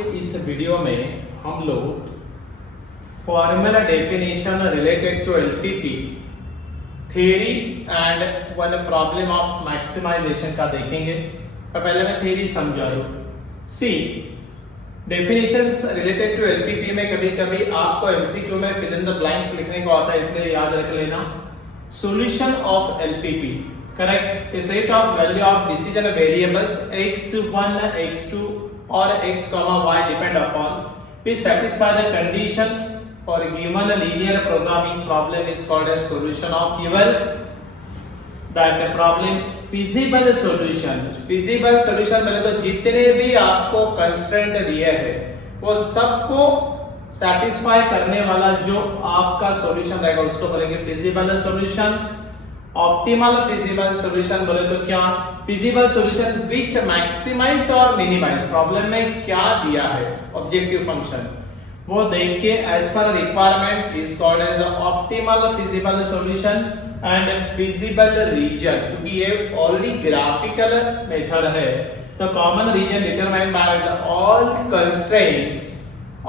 के इस वीडियो में हम लोग formula definition related to LPP theory and one problem of maximization का देखेंगे। तो पहले मैं थ्योरी समझा दूं। See definitions related to LPP में कभी कभी आपको एमसीक्यू में फिल इन द ब्लैंक्स लिखने को आता है, इसलिए याद रख लेना। Solution of LPP correct a set of value of decision variables x1 x2 or x y depend upon which satisfy the condition for a given linear programming problem is called as solution of given that problem feasible solution मतलब तो जितने भी आपको constraint दिए हैं वो सबको satisfy करने वाला जो आपका सॉल्यूशन रहेगा उसको बोलेंगे feasible solution. Optimal feasible solution बोले तो क्या फिजिबल सॉल्यूशन विच मैक्सिमाइज और मिनिमाइज प्रॉब्लम में क्या दिया है ऑब्जेक्टिव फंक्शन वो देख के as per requirement is called as optimal feasible solution and feasible region. क्योंकि ये ऑलरेडी ग्राफिकल मेथड है तो common region determined by the all constraints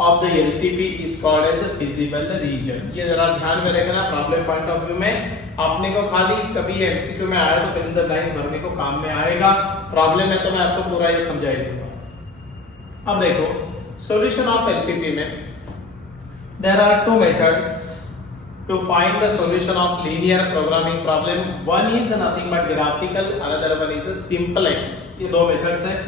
of the LPP is called as a feasible region। ये जरा ध्यान में रखना problem point of view में आपने को खाली कभी एमसीक्यू में आया तो फिल इन द ब्लैंक्स भरने को काम में आएगा। प्रॉब्लम में तो मैं आपको पूरा ये समझा ही दूंगा। अब देखो सॉल्यूशन ऑफ एलपीपी में there are two methods to find the solution of linear programming problem. One is nothing but graphical, another one is simplex. ये दो मेथड्स हैं।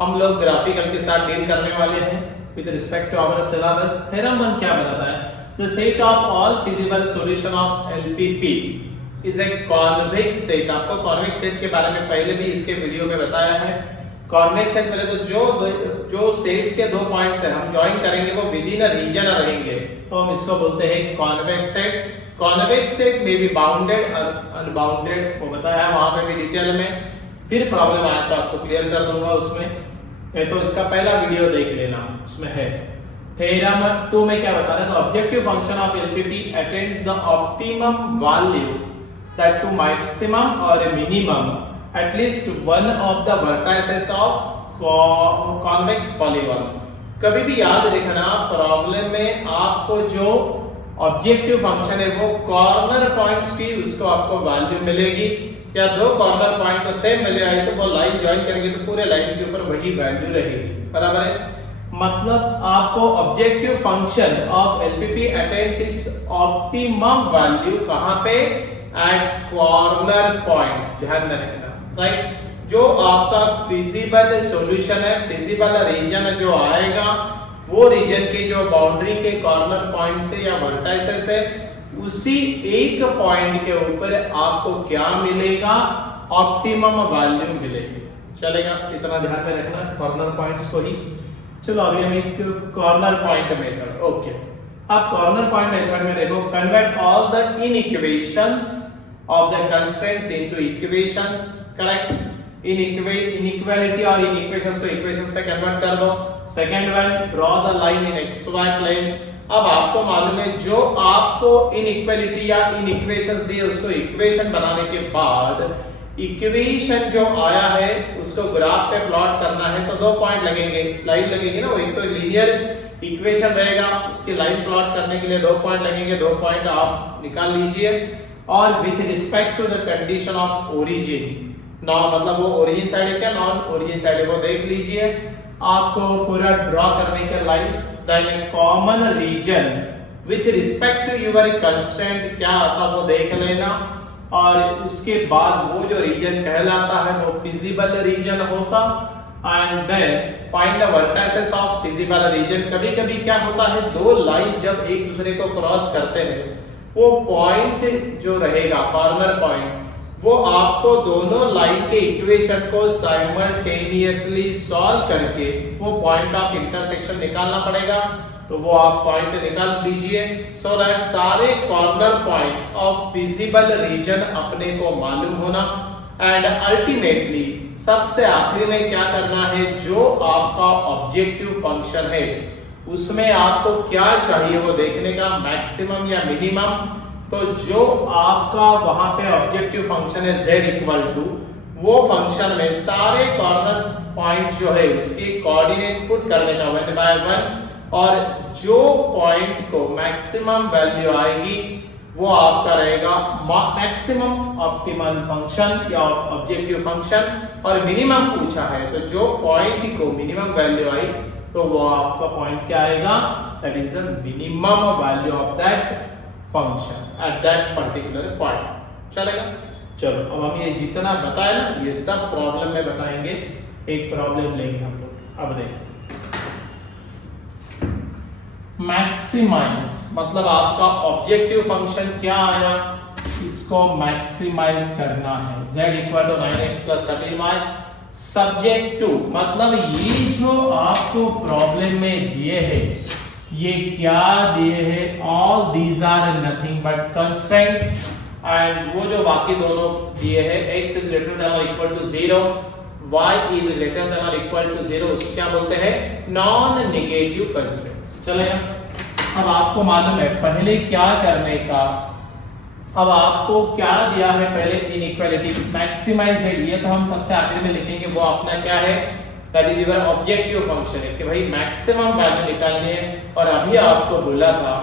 हम लोग ग्राफिकल के साथ डील करने वाले हैं with respect to our syllabus। theorem 1 क्या बताता है? the set of all feasible solution of LPP is a convex set। आपको convex set के बारे में पहले भी इसके वीडियो में बताया है। convex set पहले तो जो सेट के दो पॉइंट्स है हम ज्वाइन करेंगे वो विद इन अ रीजन रहेंगे तो हम इसको बोलते हैं convex set। convex set में भी बाउंडेड और अनबाउंडेड वो बताया है वहां पे भी डिटेल में। फिर प्रॉब्लम आया तो आपको क्लियर कर दूंगा उसमें, तो इसका पहला वीडियो देख लेना उसमें है। थ्योरम 2 में क्या बता रहा है? The objective function of LPP attains the optimum value that to maximum और minimum at least one of the vertices of convex polygon. कभी भी याद रखना प्रॉब्लम में आपको जो ऑब्जेक्टिव फंक्शन है वो कॉर्नर पॉइंट्स की उसको आपको वैल्यू मिलेगी या दो कॉर्नर पॉइंट को सेम मिले आए तो वो लाइन ज्वाइन करेंगे तो पूरे लाइन के ऊपर वही वैल्यू रहेगी। बराबर है? मतलब आपको objective function of LPP attains its optimum value कहां पे? At corner points. ध्यान में रखना राइट। जो आपका फिजिबल सॉल्यूशन है फिजिबल रीजन जो आएगा वो रीजन की जो बाउंड्री के कॉर्नर पॉइंट से या वर्टाइसेस है उसी एक पॉइंट के ऊपर आपको क्या मिलेगा? ऑप्टिमम वैल्यू मिलेगी। चलेगा? इतना ध्यान में रखना कॉर्नर पॉइंट्स को ही। चलो अभी हम एक कॉर्नर पॉइंट मेथड। ओके, अब कॉर्नर पॉइंट मेथड में देखो convert all the inequations of the constraints into equations. Correct? Inequality और इनइक्वेशंस को इक्वेशंस पे कन्वर्ट कर दो। Second one draw the line in xy plane. अब आपको मालूम है जो आपको इनइक्वालिटी या इनइक्वेशंस दिए उसको इक्वेशन बनाने के बाद इक्वेशन जो आया है उसको ग्राफ पे प्लॉट करना है तो दो पॉइंट लगेंगे, लाइन लगेगी ना। वो एक तो लीनियर इक्वेशन रहेगा उसकी लाइन प्लॉट करने के लिए दो पॉइंट लगेंगे, दो पॉइंट आप निकाल लीजिए। और with respect to the condition of origin, non मतलब वो ओरिजिन साइड है क्या नॉन ओरिजिन साइड है वो देख लीजिए। आपको पूरा ड्रॉ करने के lines then common region with respect to your constraint क्या आता वो देख लेना। और उसके बाद वो जो रीजन कहलाता है वो फिजिबल रीजन होता। And then find the vertices of feasible region. कभी कभी क्या होता है दो लाइन जब एक दूसरे को क्रॉस करते हैं वो पॉइंट जो रहेगा कॉर्नर पॉइंट वो आपको दोनों लाइन के इक्वेशन को साइमल्टेनियसली सॉल्व करके वो पॉइंट ऑफ इंटरसेक्शन निकालना पड़ेगा। तो वो आप पॉइंट निकाल दीजिए सो दैट सारे corner point of feasible reason अपने को मालूम होना। एंड अल्टीमेटली सबसे आखिरी में क्या करना है जो आपका ऑब्जेक्टिव फंक्शन है उसमें आपको क्या चाहिए वो देखने का मैक्सिमम या मिनिमम। तो जो आपका वहां पे ऑब्जेक्टिव फंक्शन है z इक्वल टू वो फंक्शन में सारे कॉर्नर पॉइंट जो है उसके कोऑर्डिनेट्स पुट करने का 1 by 1, और जो पॉइंट को मैक्सिमम वैल्यू आएगी वो आपका रहेगा मैक्सिमम ऑप्टिमल फंक्शन या ऑब्जेक्टिव फंक्शन, और मिनिमम पूछा है तो जो पॉइंट को मिनिमम वैल्यू आई तो वो आपका पॉइंट क्या आएगा, that is the minimum value of that function at that particular point. चलेगा? चलो अब हम ये जितना बताया ना ये सब प्रॉब्लम में बताएंगे, एक प्रॉब्लम लेंगे हम लोग। अब देखिए मैक्सिमाइज मतलब आपका ऑब्जेक्टिव फंक्शन क्या आया, इसको मैक्सिमाइज करना है। z equal to 9x plus 13y subject to मतलब ये जो आपको प्रॉब्लम में दिए हैं ये क्या दिए हैं, all these are nothing but constraints, and वो जो बाकी दोनों दिए हैं x इज ग्रेटर देन और equal to 0, y is greater than और इक्वल टू 0, उसको क्या बोलते हैं, नॉन नेगेटिव कंस्ट्रेंट्स। चलेगा? अब आपको मालूम है पहले क्या करने का, अब आपको क्या दिया है पहले इनइक्वालिटी मैक्सिमाइज है, ये तो हम सबसे आखिर में लिखेंगे, वो अपना क्या है, that is your objective function है कि भाई मैक्सिमम वैल्यू निकालनी है। और अभी आपको बोला था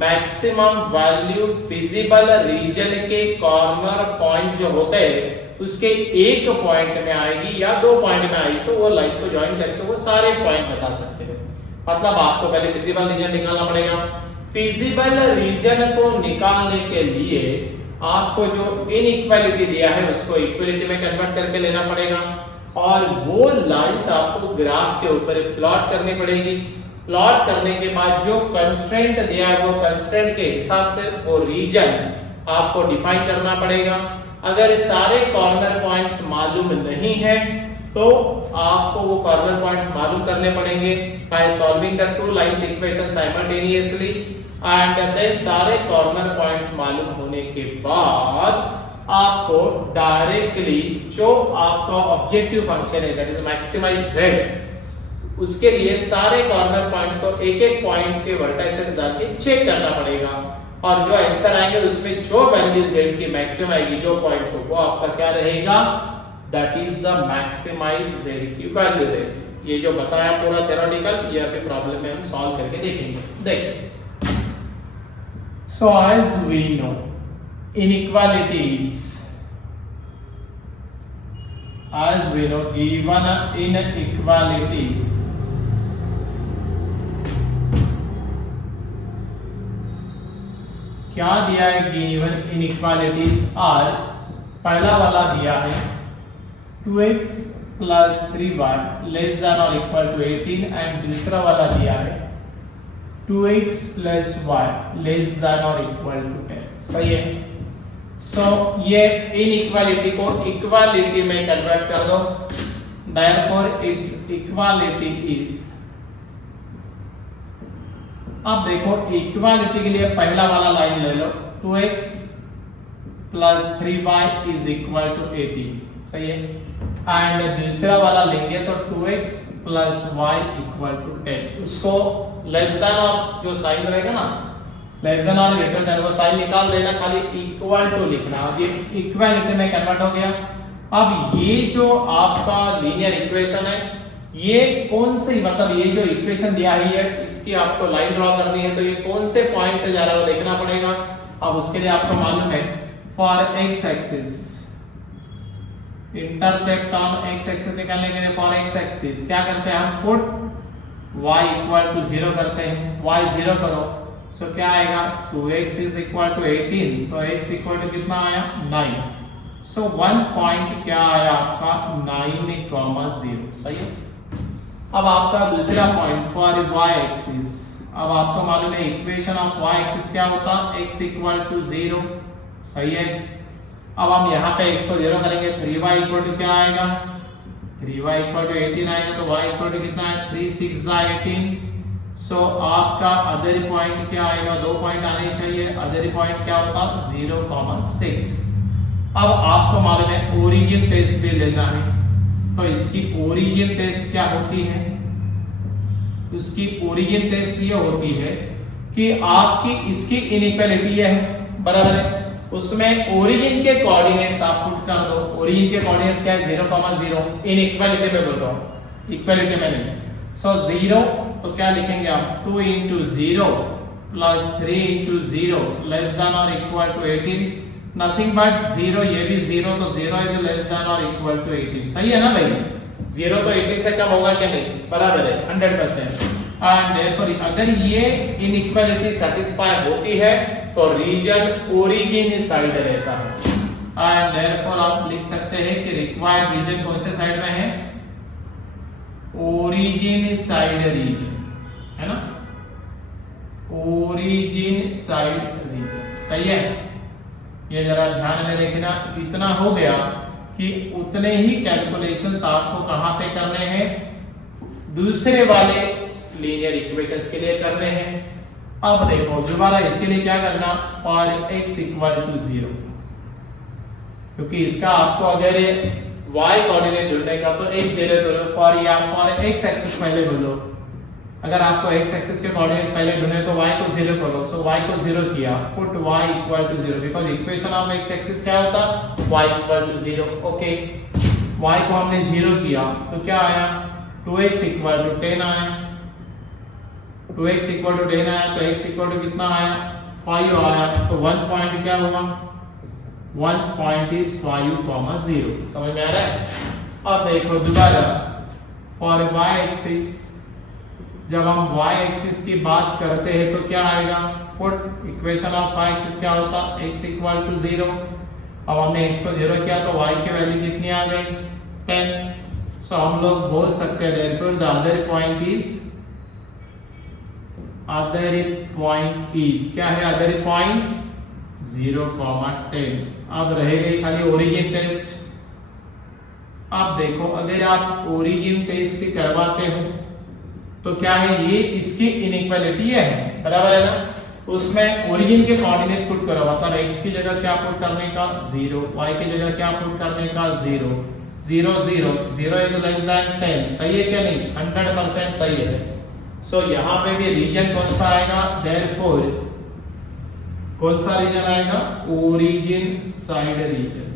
मैक्सिमम वैल्यू फिजिबल रीजन के कॉर्नर पॉइंट जो होते हैं उसके एक पॉइंट में आएगी या दो पॉइंट में आई तो वो लाइन को ज्वाइन करके वो सारे पॉइंट बता सकते हैं। मतलब आपको पहले फिजिबल रीजन निकालना पड़ेगा। फिजिबल रीजन को निकालने के लिए आपको जो इनइक्वालिटी दिया है उसको इक्वलिटी में कन्वर्ट करके लेना पड़ेगा, और वो लाइंस आपको ग्राफ के ऊपर प्लॉट करनी पड़ेगी। प्लॉट करने के बाद जो कंस्ट्रेंट दिया है वो कंस्ट्रेंट के हिसाब से वो रीजन आपको डिफाइन करना पड़ेगा। अगर सारे कॉर्नर पॉइंट्स मालूम नहीं है तो आपको वो कॉर्नर पॉइंट्स मालूम करने पड़ेंगे by solving the two lines equation simultaneously, and then सारे कॉर्नर पॉइंट्स मालूम होने के बाद आपको डायरेक्टली जो आपका ऑब्जेक्टिव फंक्शन है दैट इज मैक्सिमाइज z, उसके लिए सारे कॉर्नर पॉइंट्स को एक एक पॉइंट के वर्टाइसेस डाल के चेक करना पड़ेगा, और जो आंसर आएंगे उसमें जो वैल्यू z की मैक्सिमम आएगी जो पॉइंट को, वो आपका क्या रहेगा, that is the maximize z की वैल्यू रहेगी। ये जो बताया पूरा थ्योरेटिकल, ये अभी प्रॉब्लम में हम सॉल्व करके देखेंगे। देखिए, so as we know inequalities, as we know given inequalities क्या दिया है, गिवन इनइक्वालिटीज आर, पहला वाला दिया है 2x plus 3y less than और इक्वल टू 18, एंड दूसरा वाला दिया है 2x plus y less than और इक्वल टू 10। सही है? सो ये इनइक्वालिटी को इक्वालिटी में कन्वर्ट कर दो, देयरफॉर इट्स इक्वालिटी इज, अब देखो इक्वालिटी के लिए पहला वाला लाइन ले लो, 2x plus 3y is equal to 18। सही है? एंड दूसरा वाला लेंगे तो 2x plus y equal to 10, उसको लेस देन और जो साइन रहेगा ना, लेस देन और ग्रेटर देन, वो साइन निकाल देना, खाली इक्वल टू लिखना। अब ये इक्वालिटी में कन्वर्ट हो गया। अब ये जो आपका लीनियर इक्वेशन है, ये कौन से, मतलब ये जो इक्वेशन दिया है इसकी आपको लाइन ड्रॉ करनी है, तो ये कौन से पॉइंट से जा रहा है वो देखना पड़ेगा। अब उसके लिए आपको मालूम है for x axis, intersect on x axis निकालने के लिए फॉर एक्स एक्सिस क्या करते हैं हम, पुट y इक्वल टू 0 करते हैं, y 0 करो, सो क्या आएगा, 2x इज इक्वल टू 18, तो x इक्वल टू कितना आया, 9। सो वन पॉइंट क्या आया आपका, 9,0। सही है? अब आपका दूसरा पॉइंट फॉर y एक्सिस, अब आपको मालूम है इक्वेशन ऑफ y एक्सिस क्या होता, x इक्वल टू 0। सही है? अब हम यहाँ पे x को 0 करेंगे, 3y इक्वल टू क्या आएगा, 3y इक्वल टू 18 आएगा, तो y इक्वल टू कितना है, 3 6 18। सो आपका अदर पॉइंट क्या आएगा, दो पॉइंट आने चाहिए, अदर पॉइंट क्या होता, 0,6। अब आपको मालूम है ओरिजिन टेस्ट भी लेना है, तो इसकी ओरिजिन टेस्ट क्या होती है, उसकी ओरिजिन टेस्ट ये होती है कि आपकी इसकी इनइक्वालिटी है, बराबर है, उसमें ओरिजिन के कोऑर्डिनेट्स आप पुट कर दो, ओरिजिन के कोऑर्डिनेट्स क्या है 0,0 इन इक्वालिटी में बोल रहा हूँ, इक्वालिटी में नहीं। सो 0 तो क्या लिखेंगे आप 2 into 0 plus 3 into 0 less than or equal to 18, nothing but 0, ये भी 0 तो 0 is less than or equal to 18, सही है ना भाई? 0 तो 18 से कम होगा क्या? नहीं, बराबर है 100%। एंड therefore अगर ये इनइक्वालिटी सेटिस्फाई होती है तो रीजन ओरिजिन साइड रहता है। एंड therefore आप लिख सकते हैं कि रिक्वायर्ड रीजन कौन से साइड में है? ओरिजिन साइड रीजन, है ना? ओरिजिन साइड रीजन, सही है? ये जरा ध्यान में रखना। इतना हो गया कि उतने ही कैलकुलेशंस आपको कहां पे करने हैं? दूसरे वाले लीनियर इक्वेशंस के लिए करने हैं। अब देखो दोबारा इसके लिए क्या करना, फॉर x इक्वल टू 0, क्योंकि इसका आपको अगर y कोऑर्डिनेट ढूंढने का तो x 0 करो, फॉर या फॉर x एक्सिस पहले बोलो। अगर आपको x एक्सिस के कोऑर्डिनेट पहले ढूंढने तो y को 0 करो, सो y को 0 किया, put y equal to 0 because equation of x axis क्या होता? y equal to 0। Okay, y को हमने 0 किया तो क्या आया? 2x इक्वल टू 10 आया, 2x इक्वल टू 10 आया तो x इक्वल टू कितना आया? 5 आया। तो 1 पॉइंट क्या होगा? 1 पॉइंट इज 5,0। समझ में आ रहा है? अब देखो दोबारा फॉर y एक्सिस, जब हम y एक्सिस की बात करते हैं तो क्या आएगा? Put equation of y axis क्या होता? x equal to 0। अब हमने x को 0 किया तो y की वैल्यू कितनी आ गई? 10। सो हम लोग बोल सकते हैं therefore the other point is क्या है? Other point 0,10। अब रह गई खाली ओरिजिन टेस्ट। अब देखो अगर आप ओरिजिन टेस्ट करवाते हो तो क्या है? ये इसकी इनइक्वालिटी है, बराबर है ना? उसमें ओरिजिन के कोऑर्डिनेट पुट करो, मतलब x की जगह क्या पुट करने का? 0, y की जगह क्या पुट करने का? 0, 0, 0, 0 इज लेस देन 10, सही है क्या? नहीं, 100% सही है। सो यहाँ पे भी रीजन कौन सा आएगा? देयरफॉर कौन सा रीजन आएगा? Origin side region.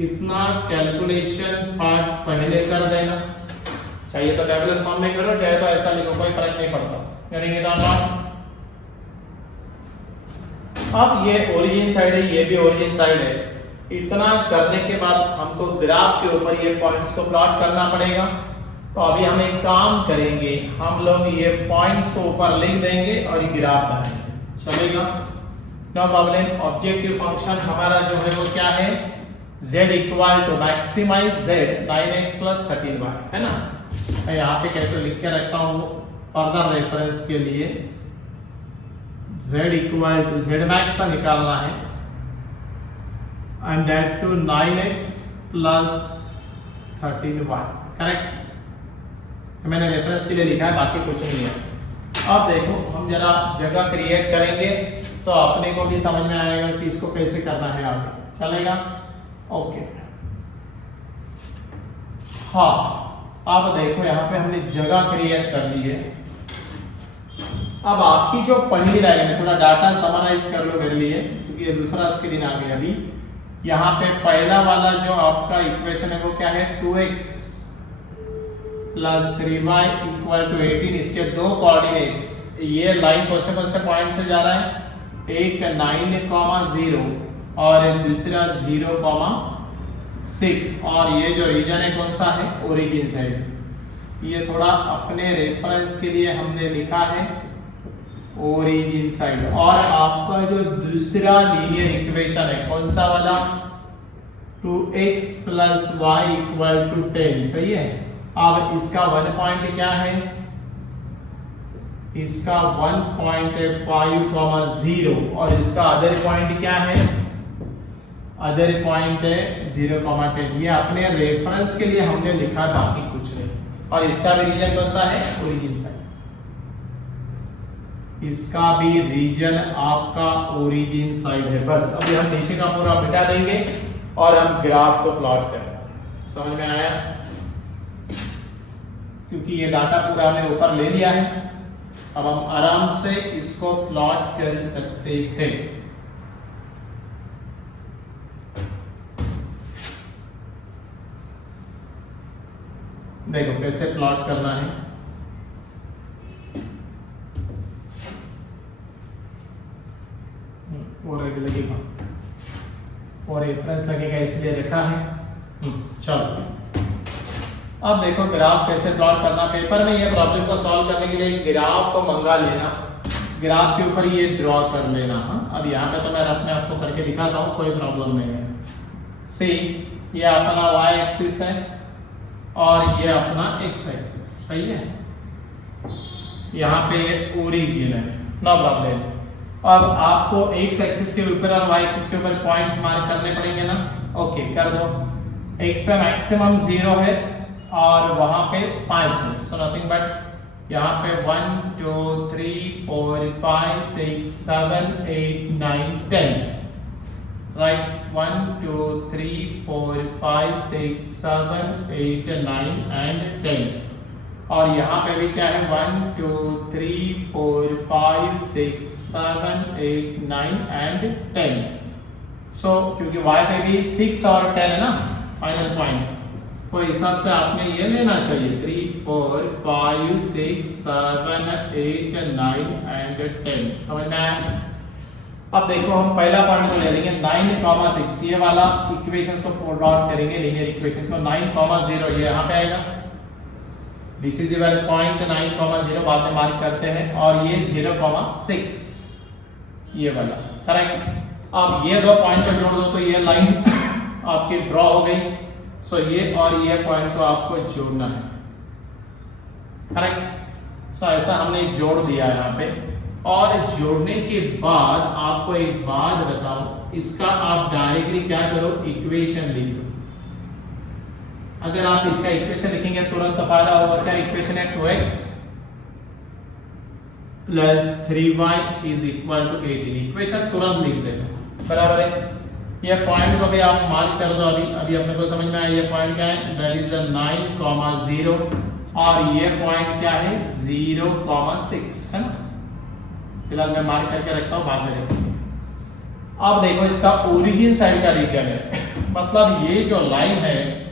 इतना कैलकुलेशन पार्ट पहले कर देना, चाहिए तो टेबुलर फॉर्म में करो, चाहे तो ऐसा लिखो, कोई फर्क नहीं पड़ता। करेंगे ना? अब ये ओरिजिन साइड है, ये भी ओरिजिन साइड है। इतना करने के बाद हमको ग्राफ के ऊपर ये पॉइंट्स को प्लॉट करना पड़ेगा। तो अभी हम एक काम करेंगे, हम लोग ये पॉइंट्स को ऊपर लिख देंगे और ग्राफ बनाएंगे, चलेगा? No problem. ऑब्जेक्टिव फंक्शन हमारा जो है वो क्या है? z equal to maximize z 9x plus 13y, है ना? मैं यहाँ पे कहते लिख के रखता हूँ फर्दर रेफरेंस के लिए। z equal to z max निकालना है and that too 9x plus 13y, correct? मैंने रेफरेंस के लिए लिखा है, बाकी कुछ नहीं है। अब देखो हम जरा जगह क्रिएट करेंगे तो अपने को भी समझ में आएगा कि इसको कैसे करना है आगे, चलेगा? ओके, हाँ अब देखो यहाँ पे हमने जगह क्रिएट कर ली है। अब आपकी जो पहली लाइन है, थोड़ा डाटा समराइज कर लो मेरे लिए क्योंकि ये दूसरा स्क्रीन आ गया अभी। यहाँ पे पहला वाला जो आपका इक्वेशन है वो क्या है? 2x plus 3y equal to 18। इसके दो कोऑर्डिनेट्स, ये लाइन कौन से पॉइंट से जा रहा है? एक 9,0 और दूसरा 0,6। और ये जो रीजन है कौन सा है? Origin side. ये थोड़ा अपने रेफरेंस के लिए हमने लिखा है ओरिजिन साइड। और आपका जो दूसरा लीनियर इक्वेशन है कौन सा वाला? 2x plus y equal to 10, सही है? अब इसका 1 पॉइंट क्या है? इसका 1 पॉइंट है 5,0 और इसका अदर पॉइंट क्या है? अदर पॉइंट है 0,10। ये अपने रेफरेंस के लिए हमने लिखा, बाकी कुछ नहीं। और इसका भी रीजन कौन सा है? Origin side. इसका भी रीजन आपका ओरिजिन साइड है। बस अभी हम नीचे का पूरा मिटा देंगे और हम ग्राफ को प्लॉट करेंगे। समझ में आया? क्योंकि ये डाटा पूरा हमने ऊपर ले लिया है, अब हम आराम से इसको प्लॉट कर सकते हैं। देखो कैसे प्लॉट करना है। और लगेगा और रेफरेंस लगेगा इसलिए रखा है। चलो अब देखो ग्राफ कैसे प्लॉट करना। पेपर में ये प्रॉब्लम को सॉल्व करने के लिए ग्राफ को मंगा लेना, ग्राफ के ऊपर ये ड्रॉ कर लेना। हाँ, अब यहाँ पे तो मैं अपने आपको करके दिखाता हूँ, कोई प्रॉब्लम नहीं है। सी ये अपना y एक्सिस है और ये अपना x एक्सिस, सही है। यहाँ पे ओरिजिन है, नो प्रॉब्लम। अब आपको x एक्सिस के ऊपर और y एक्सिस के ऊपर पॉइंट्स मार्क करने पड़ेंगे ना। ओके कर दो। x पे मैक्सिमम 0 है और वहां पे 5 है, सो नथिंग बट यहाँ पे 1 2 3 4 5 6 7 8 9 10, राइट। 1 2 3 4 5 6 7 8 9 एंड 10। और यहाँ पे भी क्या है 1 2 3 4 5 6 7 8 9 एंड 10। सो क्योंकि y पे भी 6 और 10 है ना फाइनल पॉइंट, तो हिसाब से आपने ये लेना चाहिए 3 4 5 6 7 8 9 एंड 10। समझ में आया। अब देखो हम पहला पॉइंट को ले लेंगे 9,6, ये वाला इक्वेशंस को प्लॉट करेंगे, लीनियर इक्वेशन को। 9,0 ये यहाँ पे आएगा, दिस इज योर पॉइंट 9,0 बाद में मार्क करते हैं, और ये 0,6 ये वाला, करेक्ट। अब ये दो पॉइंट को जोड़ दो तो ये लाइन आपकी ड्रॉ हो गई। सो ये और ये पॉइंट को आपको जोड़ना है, करेक्ट। सो ऐसा हमने जोड़ दिया यहाँ पे, और जोड़ने के बाद आपको एक बात बताऊं, इसका आप डायरेक्टली क्या करो, इक्वेशन लिख दो। अगर आप इसका इक्वेशन लिखेंगे तुरंत तो फायदा होगा क्या। इक्वेशन है 2x plus 3y is equal to 18। Equation तुरंत लिख देना, बराबर है। ये पॉइंट को भी आप मार्क कर दो। अभी अपने को समझ में आया ये पॉइंट क्या है, दैट इज 9,0, और ये पॉइंट क्या है 0,6 है ना। फिलहाल मैं मार्क करके रखता हूं, बाद में रखूंगा। अब देखो इसका ओरिजिन साइड का रीजन है मतलब ये जो लाइन है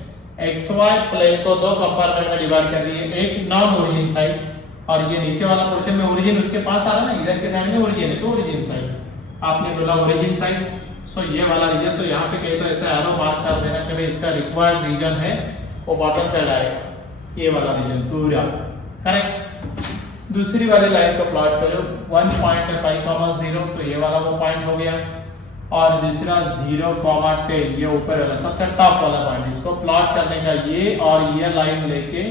XY प्लेन को दो कंपार्टमेंट में डिवाइड कर रही है, एक नॉन ओरिजिन साइड और ये नीचे वाला पोर्शन में ओरिजिन उसके पास आ रहा है ना, इधर के साइड में ओरिजिन है तो ओरिजिन साइड आपने बोला ओरिजिन साइड। सो ये वाला रीजन, तो यहाँ पे कहीं तो ऐसा एरो मार्क कर देना कि भाई इसका रिक्वायर्ड रीजन है वो बॉटम साइड आएगा, ये वाला रीजन पूरा, करेक्ट। दूसरी वाली लाइन को प्लॉट करो 1.5,0, तो ये वाला वो पॉइंट हो गया, और दूसरा 0,10 ये ऊपर वाला सबसे टॉप वाला पॉइंट, इसको प्लॉट करने का ये और ये लाइन लेके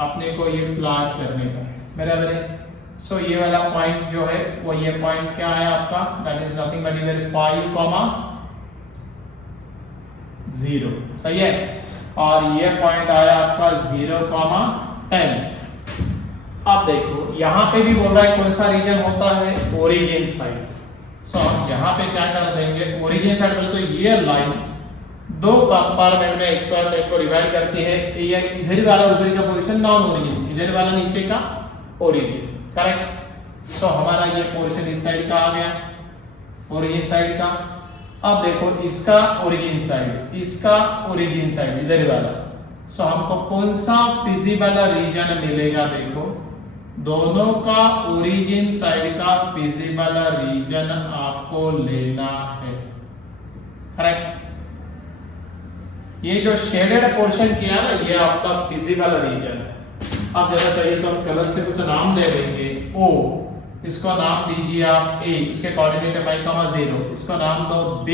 अपने को ये प्लॉट करने का, बराबर है। सो ये वाला पॉइंट जो है वो ये पॉइंट क्या है आपका, दैट इज नथिंग बट इधर 5,0, सही है। और ये पॉइंट आया आपका 0,10। अब देखो यहाँ पे भी बोल रहा है कौन सा रीजन होता है, ओरिजिन साइड। सो यहाँ पे क्या कर देंगे, ओरिजिन साइड बोले तो ये लाइन दो कंपार्टमेंट में XY प्लेन को डिवाइड करती है। ये इधर वाला ऊपर का पोर्शन नॉन ओरिजिन, इधर वाला नीचे का ओरिजिन, करेक्ट। सो हमारा ये पोर्शन इस साइड का आ गया, ओरिजिन साइड का। अब देखो इसका ओरिजिन साइड, इसका ओरिजिन साइड इधर वाला। सो हमको कौन सा फिजिबल रीजन मिलेगा, देखो दोनों का ओरिजिन साइड का फिजिबल रीजन आपको लेना है, करेक्ट। ये जो शेडेड पोर्शन किया ना ये आपका फिजिबल रीजन है। अब जरा चाहिए तो हम कलर से कुछ नाम दे देंगे, O इसको नाम दीजिए आप A, इसके कोऑर्डिनेट है 5,0, इसको नाम दो B,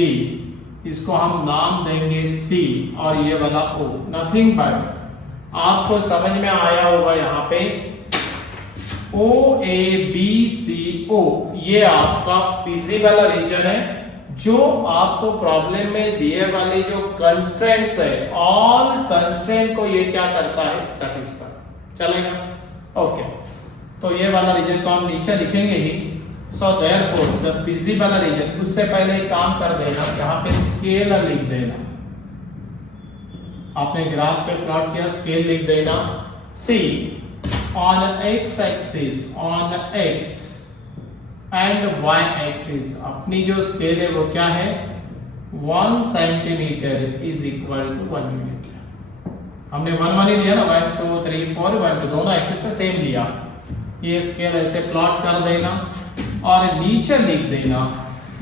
इसको हम नाम देंगे C, और ये वाला O। नथिंग बट आपको समझ में आया होगा यहाँ पे OABCO ये आपका फिजिबल रीजन है, जो आपको प्रॉब्लम में दिए वाले जो कंस्ट्रेंट्स है, ऑल कंस्ट्रेंट को ये क्या करता है, सेटिस्फाई चलेगा, ओके। तो ये वाला रीजन को हम नीचे लिखेंगे ही। So therefore the feasible region, उससे पहले एक काम कर देना, यहाँ पे स्केल लिख देना। आपने ग्राफ पे प्लॉट किया, स्केल लिख देना। See on x axis, on x and y axis अपनी जो स्केल है वो क्या है, 1 centimeter is equal to 1 unit. हमने 1 1 ही लिया ना, 1 2 3 4 1 2 दोनों एक्सिस पे सेम लिया। ये स्केल ऐसे प्लॉट कर देना और नीचे लिख देना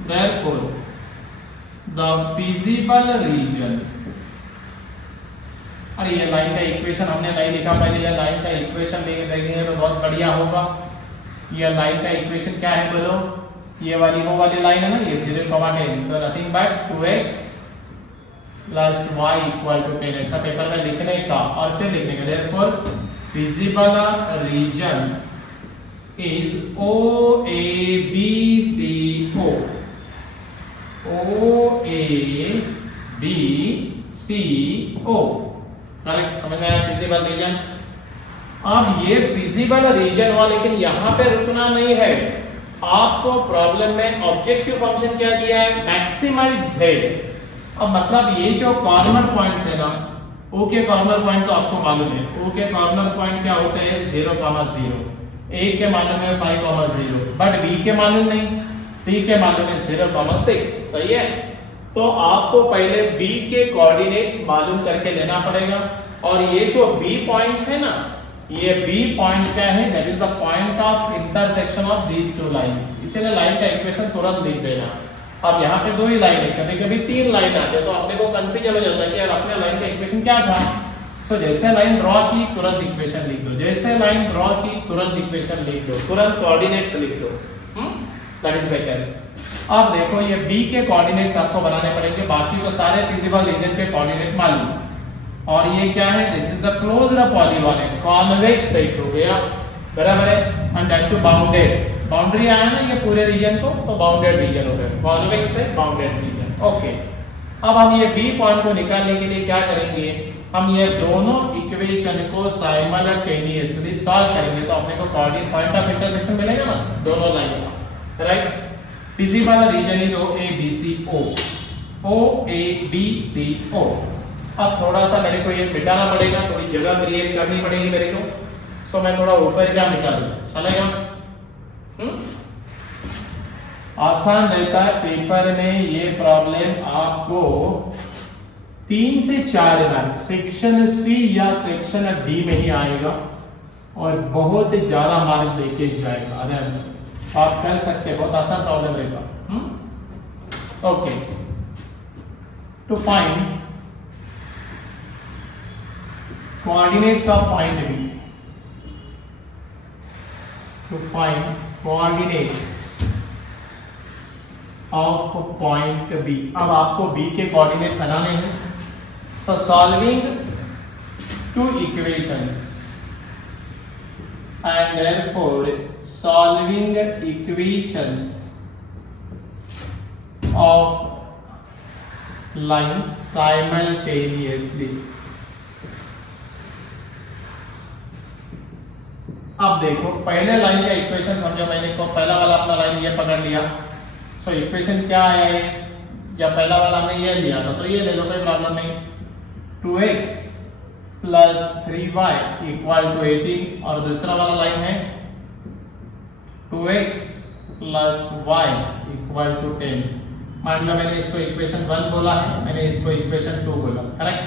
therefore the feasible region। अरे ये लाइन का इक्वेशन हमने नहीं लिखा पहले, ये लाइन का इक्वेशन लिख देंगे तो बहुत बढ़िया होगा। ये लाइन का इक्वेशन क्या है बोलो, ये वाली वो वाली लाइन है ना, ये 0, 10, तो nothing but 2x plus y equal to 10, ऐसा पेपर में लिखने का और फिर लिखने का therefore feasible region is OABCO। OABCO correct, समझ में आया फिजिबल रीजन। अब ये फिजिबल रीजन हुआ, लेकिन यहां पे रुकना नहीं है। आपको प्रॉब्लम में ऑब्जेक्टिव फंक्शन क्या दिया है, मैक्सिमाइज z। अब मतलब ये जो कॉर्नर पॉइंट्स है ना, O के कॉर्नर पॉइंट तो आपको मालूम है, O के कॉर्नर पॉइंट क्या होते हैं 0, 0, A के मालूम है 5, 0, बट B के मालूम नहीं, C के मालूम है 0, 6, सही है। तो आपको पहले B के कोऑर्डिनेट्स मालूम करके लेना पड़ेगा, और ये जो B पॉइंट है ना, ये B पॉइंट क्या है, that is the point of intersection of these two lines. इसीलिए लाइन का इक्वेशन तुरंत लिख देना। अब यहाँ पे 2 ही लाइन है, कभी कभी 3 लाइन आते हैं तो अपने को कंफ्यूजन हो जाता है कि यार अपने लाइन का इक्वेशन क्या था। सो जैसे लाइन ड्रॉ की तुरंत इक्वेशन लिख दो, जैसे लाइन ड्रॉ की तुरंत इक्वेशन लिख दो, तुरंत कोऑर्डिनेट्स लिख दो, दैट इज बेटर। अब देखो ये B के कोऑर्डिनेट्स आपको बनाने पड़ेंगे, बाकी तो सारे फिजिबल रीजन के कोऑर्डिनेट मालूम। और ये क्या है, this is the closed polygon, convex set हो गया, बराबर है, and that too bounded. Boundary आया ना ये पूरे रीजन को, तो बाउंडेड रीजन हो गया, कॉन्वेक्स से बाउंडेड रीजन। ओके, अब हम ये B पॉइंट को निकालने के लिए क्या करेंगे, हम ये दोनों इक्वेशन को साइमल्टेनियसली सॉल्व करेंगे, तो अपने को कोऑर्डिनेट पॉइंट ऑफ इंटरसेक्शन मिलेगा ना दोनों लाइन का, right. Feasible region is OABCO, OABCO। अब थोड़ा सा मेरे को ये मिटाना पड़ेगा, थोड़ी जगह क्रिएट करनी पड़ेगी मेरे को। सो मैं थोड़ा ऊपर क्या मिटा दूं, चलेगा? आसान रहता है पेपर में ये प्रॉब्लम आपको 3 से 4 मार्क सेक्शन C या सेक्शन D में ही आएगा, और बहुत ज्यादा मार्क देके जाएगा आराम से, आप कर सकते हैं, बहुत आसान प्रॉब्लम रहेगा। Okay, to find coordinates of point B, to find coordinates of point B। अब आपको B के कोऑर्डिनेट बनाने हैं। So solving 2 equations and therefore solving equations of lines simultaneously। अब देखो पहले लाइन का इक्वेशन समझो, मैंने को पहला वाला अपना लाइन ये पकड़ लिया। सो इक्वेशन क्या है, या पहला वाला हमने ये लिया था तो ये ले लो, कोई प्रॉब्लम नहीं। 2x plus 3y equal to 18, और दूसरा वाला लाइन है 2x plus y equal to 10। मान लो मैंने इसको इक्वेशन 1 बोला है, मैंने इसको इक्वेशन 2 बोला, करेक्ट।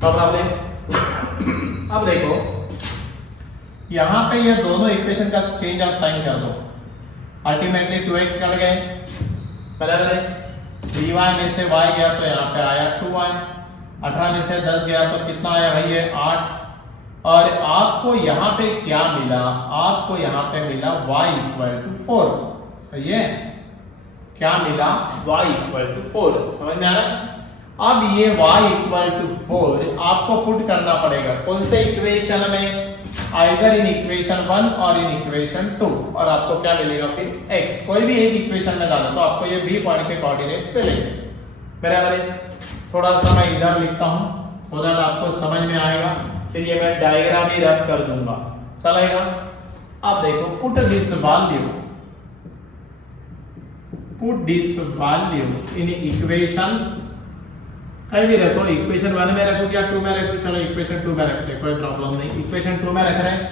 तो प्रॉब्लम अब देखो यहां पे ये दोनों इक्वेशन का चेंज ऑफ साइन कर दो, अल्टीमेटली 2x कट गए, बराबर है। 3y में से y गया तो यहाँ पे आया 2y, 18 में से 10 गया तो कितना आया भाई, ये 8। और आपको यहाँ पे क्या मिला, आपको यहाँ पे मिला y इक्वल टू 4, सही है। क्या मिला, y इक्वल टू 4, समझ में आ रहा है। अब ये y इक्वल टू 4 आपको पुट करना पड़ेगा कौन से इक्वेशन में, आइदर इन इक्वेशन 1 और इन इक्वेशन 2, और आपको क्या मिलेगा फिर x, कोई भी एक इक्वेशन में डालो तो आपको ये B पॉइंट के कोऑर्डिनेट्स मिलेंगे, बराबर है। थोड़ा सा मैं इधर लिखता हूं so that आपको समझ में आएगा, फिर ये मैं डायग्राम ही रब कर दूंगा, चलेगा। अब देखो put this value in equation, कहीं भी रखो, इक्वेशन 1 में रखो या 2 में रखो, चलो इक्वेशन 2 में रखते हैं, कोई प्रॉब्लम नहीं। इक्वेशन 2 में रख रहे हैं,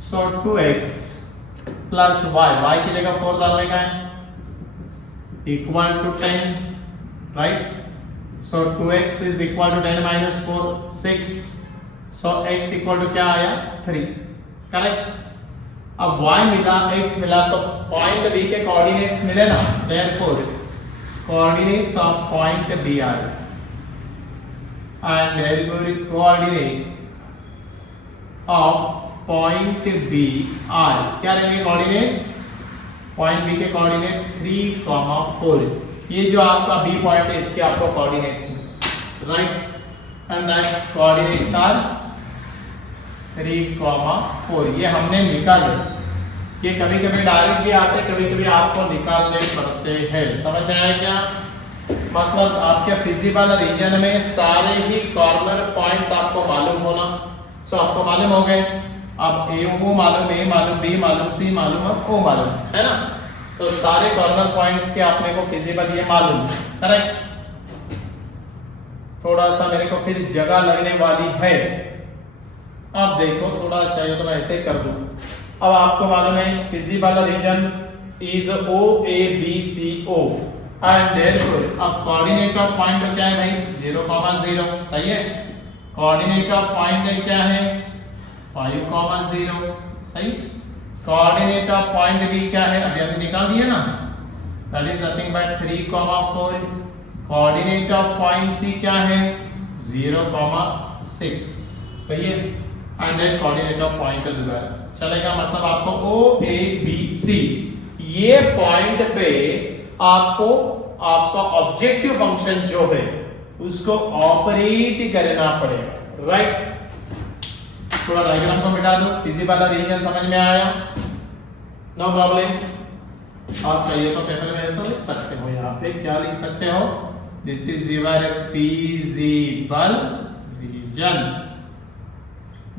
सो 2x प्लस y की जगह 4 डालने का है, equal to 10, right. So 2x is equal to 10 minus 4 6, so x equal to क्या आया 3, करेक्ट। अब y मिला x मिला तो पॉइंट b के कोऑर्डिनेट्स मिले ना, therefore coordinates of point b are and therefore coordinates of point b are क्या रहेंगे कोऑर्डिनेट्स, पॉइंट b के कोऑर्डिनेट 3, 4, ये जो आपका b पॉइंट है इसके आपको coordinates right, and that coordinates are 3, 4, ये हमने निकाले। ये कभी कभी डायरेक्ट भी आते हैं, कभी कभी आपको निकालने पड़ते हैं, समझ में आया क्या, मतलब आपके फिजिबल रीजन में सारे ही कॉर्नर पॉइंट्स आपको मालूम होना, सो आपको मालूम हो गए। अब ए मालूम, ए मालूम, बी मालूम, सी मालूम, अब ओ मालूम है ना, तो सारे कॉर्नर पॉइंट्स के आपने को फिजिबल ये मालूम, करेक्ट। थोड़ा सा मेरे को फिर जगह लगने वाली है, अब देखो थोड़ा चाहिए तो मैं ऐसे कर दूं। अब आपको मालूम है feasible region is O A B C O and therefore अब कोऑर्डिनेट ऑफ पॉइंट क्या है भाई 0, 0, सही है। कोऑर्डिनेट ऑफ पॉइंट क्या है 5, 0, सही। कोऑर्डिनेट ऑफ पॉइंट बी क्या है, अभी हमने निकाल दिया ना, that is nothing but 3, 4। Coordinate of point C क्या है 0, 6, सही है। And then coordinate of point दोबारा चलेगा, मतलब आपको ओ ए बी सी ये पॉइंट पे आपको आपका ऑब्जेक्टिव फंक्शन जो है उसको ऑपरेट करना पड़ेगा, राइट। थोड़ा डायग्राम को मिटा दो, फिजिबल रीजन समझ में आया, नो प्रॉब्लम। आप चाहिए तो पेपर में ऐसा लिख सकते हो, यहाँ पे क्या लिख सकते हो, this is your feasible region,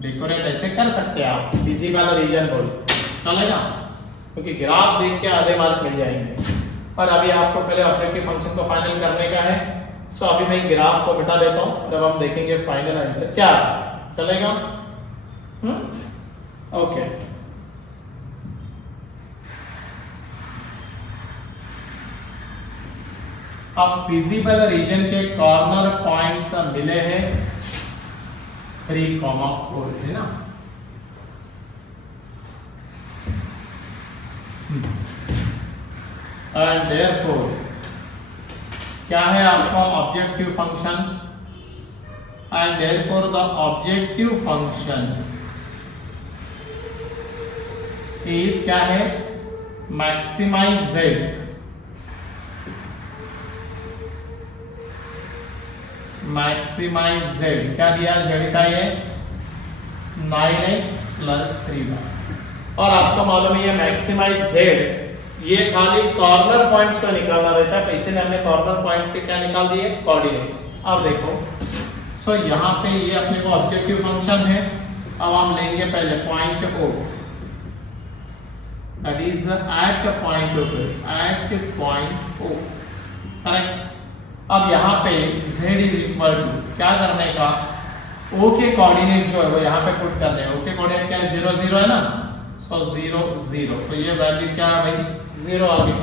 decorate ऐसे कर सकते हैं आप, फिजिबल रीजन बोल चलेगा, क्योंकि ग्राफ देख के आधे मार्क मिल जाएंगे। और अभी आपको पहले ऑब्जेक्टिव फंक्शन को फाइनल करने का है, सो अभी मैं ग्राफ को मिटा देता हूं, जब हम देखेंगे फाइनल आंसर क्या चलेगा। ओके अब फिजिबल रीजन के कॉर्नर पॉइंट्स मिले हैं 3, 4 है ना, एंड देयरफॉर क्या है आपका objective function, and therefore the objective function is क्या है मैक्सिमाइज z, मैक्सिमाइज z क्या दिया z का ये 9x + 3y, और आपको मालूम है ये मैक्सिमाइज z ये खाली कॉर्नर पॉइंट्स को निकालना रहता है, तो इसलिए हमने कॉर्नर पॉइंट्स के क्या निकाल दिए कोऑर्डिनेट्स। अब देखो सो यहाँ पे ये अपने को ऑब्जेक्टिव फंक्शन है, अब हम लेंगे पहले point O, that is at point O, at point O, correct. अब यहाँ पे z इज इक्वल टू क्या करने का, O के कोऑर्डिनेट जो है वो यहाँ पे पुट करने हैं, O के कोऑर्डिनेट क्या है 0, 0 है ना, सो 0, 0, तो ये वैल्यू क्या है भाई 0 आ गई।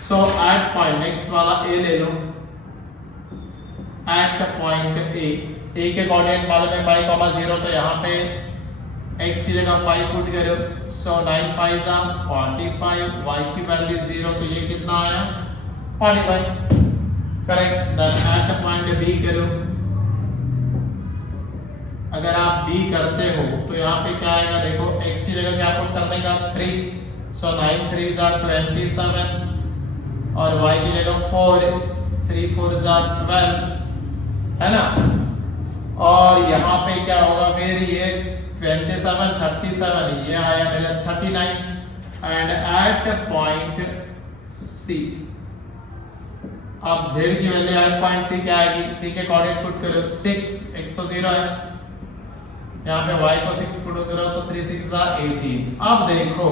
सो एट पॉइंट नेक्स्ट वाला A ले लो, एट पॉइंट A के कोऑर्डिनेट मालूम है 5, 0, तो यहाँ पे x की जगह 5 पुट करो, सो 9, 5 45, y की वैल्यू 0, तो ये कितना आया 45, correct. Then at point B करो, अगर आप B करते हो तो यहाँ पे क्या आएगा देखो, x की जगह क्या पुट करने का 3, सो 9, 3 27, और y की जगह 4, 3, 4 12 है ना, और यहाँ पे क्या होगा फिर ये 27, 37, ये आया मेरा 39, एंड एट पॉइंट C अब z की वैल्यू एट पॉइंट C क्या आएगी, C के कोऑर्डिनेट पुट करो 6, x तो 0 है, यहाँ पे y को 6 पुट करो तो 3, 6 18। अब देखो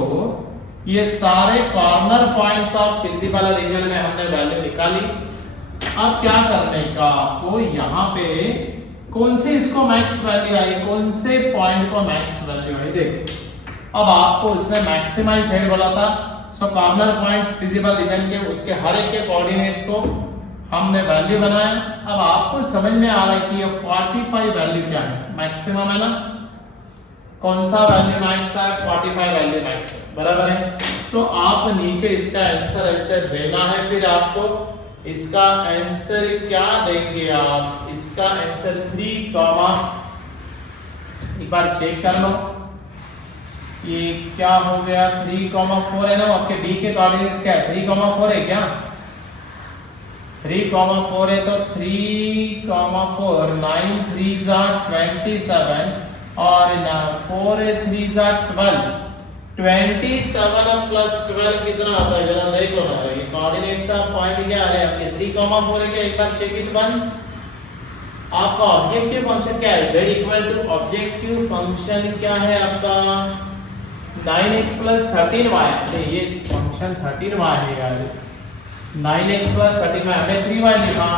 ये सारे corner points of feasible reason में हमने वैल्यू निकाली। अब क्या करने का आपको, यहाँ पे कौन से इसको मैक्स वैल्यू आई, कौन से पॉइंट को मैक्स वैल्यू आई, देखो अब आपको इसने मैक्सिमाइज z बोला था, सो कॉर्नर पॉइंट्स फिजिबल रीजन के उसके हर एक के कोऑर्डिनेट्स को हमने वैल्यू बनाया। अब आपको समझ में आ रहा है कि ये 45 वैल्यू क्या है, मैक्सिमम है ना। कौन सा वैल्यू मैक्स है, 45 वैल्यू मैक्स है, बराबर है। तो आप नीचे इसका आंसर ऐसे देना है, फिर आपको इसका आंसर क्या देंगे आप, इसका आंसर 3 कॉमा, एक बार चेक कर लो ये क्या हो गया, 3,4 है ना। आपके डी के कोऑर्डिनेट्स क्या है, 3,4 है क्या, 3,4 है तो 3,4 9 3 27 और 4 3 12 27 प्लस 12 कितना आता है जरा देख लो ना। ये कोऑर्डिनेट्स ऑफ पॉइंट क्या आ रहे हैं आपके, 3,4 है क्या, एक बार चेक इट वंस। आपका ऑब्जेक्टिव फंक्शन क्या है, z equal to objective function क्या है आपका 9x प्लस 13y। अच्छा ये फंक्शन 13y है यार, 9x प्लस 13y, हमने 3y लिखा,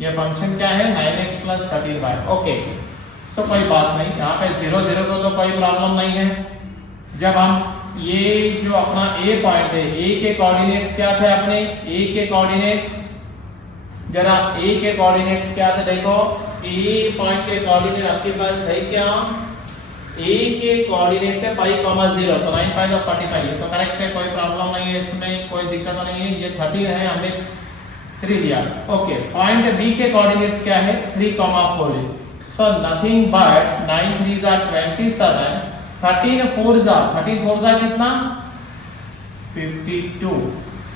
ये फंक्शन क्या है 9x plus 13y। Okay so कोई बात नहीं, यहाँ पे 0 0 को तो कोई प्रॉब्लम नहीं है। जब हम ये जो अपना a पॉइंट है, a के कोऑर्डिनेट्स क्या थे अपने, a के कोऑर्डिनेट्स, जरा a के कोऑर्डिनेट्स क्या थे देखो, a पॉइंट के कोऑर्डिनेट आपके पास है क्या, a के कोऑर्डिनेट्स है 5,0 तो 9 5 और 45, ये तो करेक्ट है, कोई प्रॉब्लम नहीं है इसमें, कोई दिक्कत नहीं है। ये 13 है, हमने 3 लिया। ओके पॉइंट b के कोऑर्डिनेट्स क्या है 3,4, सो नथिंग बट 9 3 27, 13 4 कितना 52,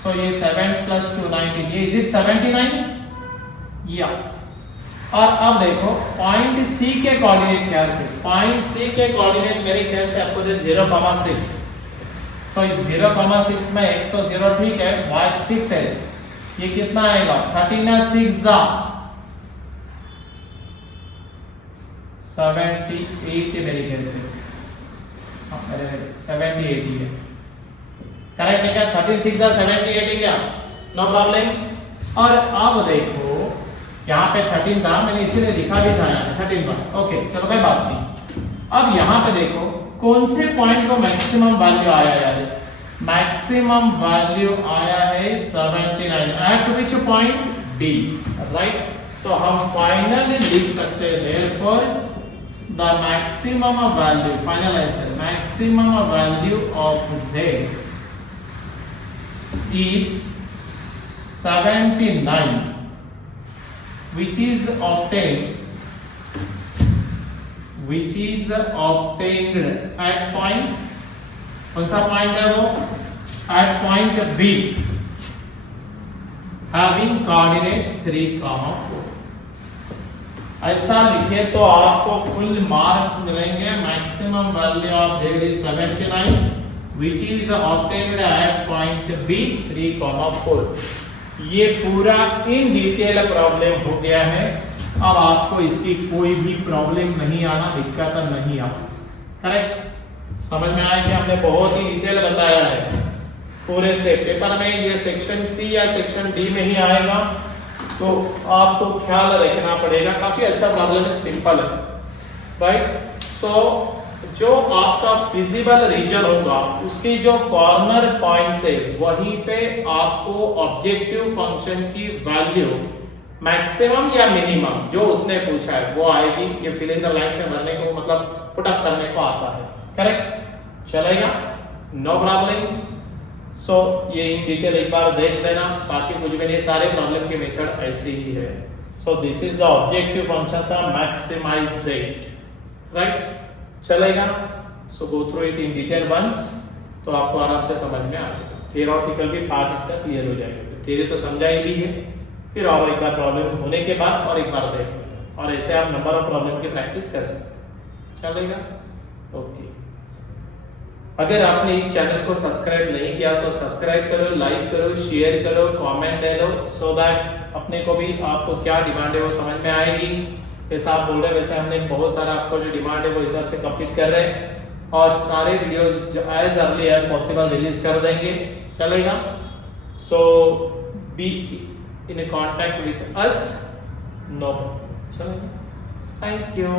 सो ये 7 प्लस 2 19, ये इज इट 79 या। और अब देखो पॉइंट C के कोऑर्डिनेट क्या थे, पॉइंट C के कोऑर्डिनेट मेरे ख्याल से आपको दे 0,6, सो 0,6 में x तो 0 ठीक है, y 6 है, ये कितना आएगा 13 6 78 मेरे ख्याल से, 78 ही है, करेक्ट है क्या, 36 78 है क्या, नो प्रॉब्लम। और अब देखो यहाँ पे 13 था, मैंने इसीलिए लिखा भी था यहाँ 13 पर, ओके चलो कोई बात नहीं। अब यहाँ पे देखो कौन से पॉइंट को मैक्सिमम वैल्यू आया है, मैक्सिमम वैल्यू आया है 79, eight which point D, right. तो हम फाइनली लिख सकते हैं therefore the maximum value, final answer maximum value of Z is 79, which is obtained at point, कौन सा पॉइंट है वो, at point B having coordinates 3, 4। ऐसा लिखे तो आपको फुल मार्क्स मिलेंगे। Maximum value of Z is 79 which is obtained at point B 3, 4। ये पूरा इन डिटेल प्रॉब्लम हो गया है। अब आपको इसकी कोई भी प्रॉब्लम नहीं आना, दिक्कत नहीं आना, करेक्ट। समझ में आया कि हमने बहुत ही डिटेल बताया है पूरे से। पेपर में ये सेक्शन C या सेक्शन D में ही आएगा, तो आपको ख्याल रखना पड़ेगा। काफी अच्छा प्रॉब्लम है, सिंपल है, राइट। सो जो आपका फिजिबल रीजन होगा उसकी जो कॉर्नर पॉइंट्स है वहीं पे आपको ऑब्जेक्टिव फंक्शन की वैल्यू मैक्सिमम या मिनिमम जो उसने पूछा है वो आएगी। ये फिल इन द ब्लैंक्स में भरने को मतलब पुट अप करने को आता है, करेक्ट, चलेगा, नो प्रॉब्लम। सो ये इन डिटेल एक बार देख लेना, बाकी कुछ भी नहीं, सारे प्रॉब्लम के मेथड ऐसे ही है। So this is the objective function था मैक्सिमाइज इट, राइट, चलेगा। So go through it in detail once, तो आपको आराम से समझ में आ जाएगा। थियोरेटिकल भी पार्ट इसका क्लियर हो जाएगा। थियरी तो समझाई भी है, फिर और एक बार प्रॉब्लम होने के बाद और एक बार देख लेना, और ऐसे आप नंबर ऑफ प्रॉब्लम की प्रैक्टिस कर सकते, चलेगा, ओके। अगर आपने इस चैनल को सब्सक्राइब नहीं किया तो सब्सक्राइब करो, लाइक करो, शेयर करो, कमेंट दे दो, सो दैट अपने को भी आपको क्या डिमांड है वो समझ में आएगी। जैसा आप बोल रहे हैं वैसे हमने बहुत सारा आपको जो डिमांड है वो हिसाब से कंप्लीट कर रहे हैं, और सारे videos as early as possible release कर देंगे, चलेगा। So be in contact with us, no problem, चलेगा, थैंक यू।